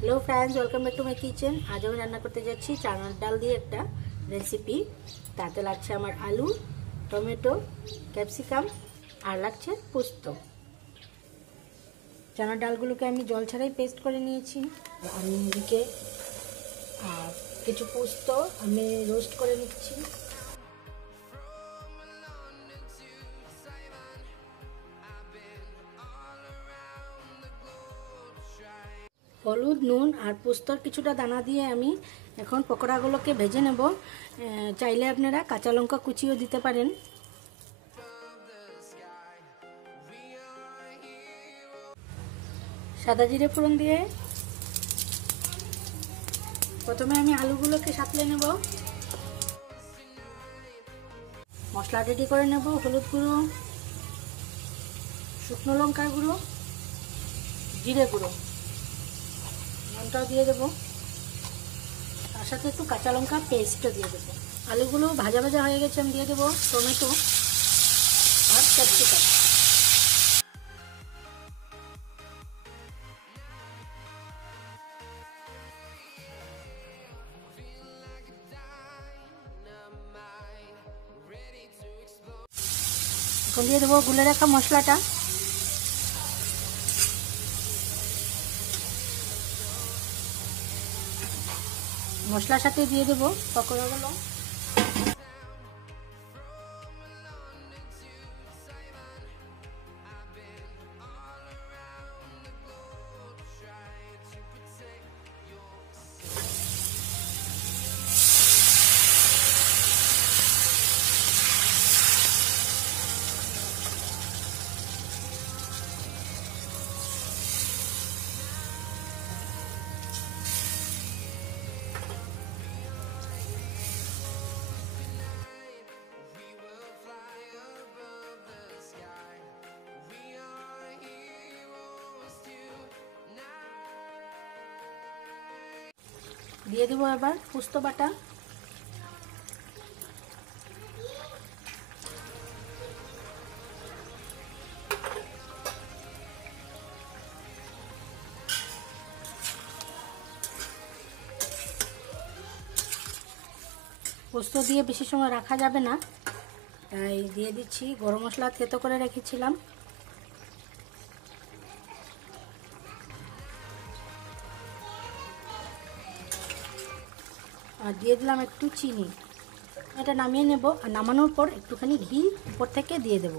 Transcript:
Hello friends, welcome back to my kitchen. आज আমি রান্না করতে যাচ্ছি চানার ডাল দিয়ে একটা রেসিপি। তাতে লাগছে আমার আলু, টমেটো, ক্যাপসিকাম আর লাগছে পোস্ত। চানার ডালগুলোকে আমি জল ছাড়াই পেস্ট করে নিয়েছি। আমি এদিকে কিছু পোস্ত আমি রোস্ট করে নিচ্ছি। হলুদ, নুন আর পোস্তর কিছুটা দানা দিয়ে আমি এখন পকোড়াগুলোকে ভেজে নেব। চাইলে আপনারা কাঁচা লঙ্কা কুচিও দিতে পারেন। সাদা জিরে ফোড়ন দিয়ে প্রথমে আমি আলুগুলোকে সাঁতলে নেব। মশলা রেডি করে নেব। হলুদ গুঁড়ো, শুকনো লঙ্কার গুঁড়ো, জিরে গুঁড়ো, নুনটাও দিয়ে দেবো। তার সাথে একটু কাঁচা লঙ্কা পেস্টও দিয়ে দেবো। আলুগুলো ভাজা ভাজা হয়ে গেছে, আমি দিয়ে দেবো টমেটো আর ক্যাপসিকাম। এখন দিয়ে দেবো গুলে রাখা মশলাটা। মশলার সাথে দিয়ে দেবো পকোড়াগুলো। দিয়ে দেবো এবার পোস্ত বাটা। পোস্ত দিয়ে বেশি সময় রাখা যাবে না, তাই দিয়ে দিচ্ছি গরম মশলা থেতো করে রেখেছিলাম। আর দিয়ে দিলাম একটু চিনি। এটা নামিয়ে নেব, আর নামানোর পর একটুখানি ঘি উপর থেকে দিয়ে দেব।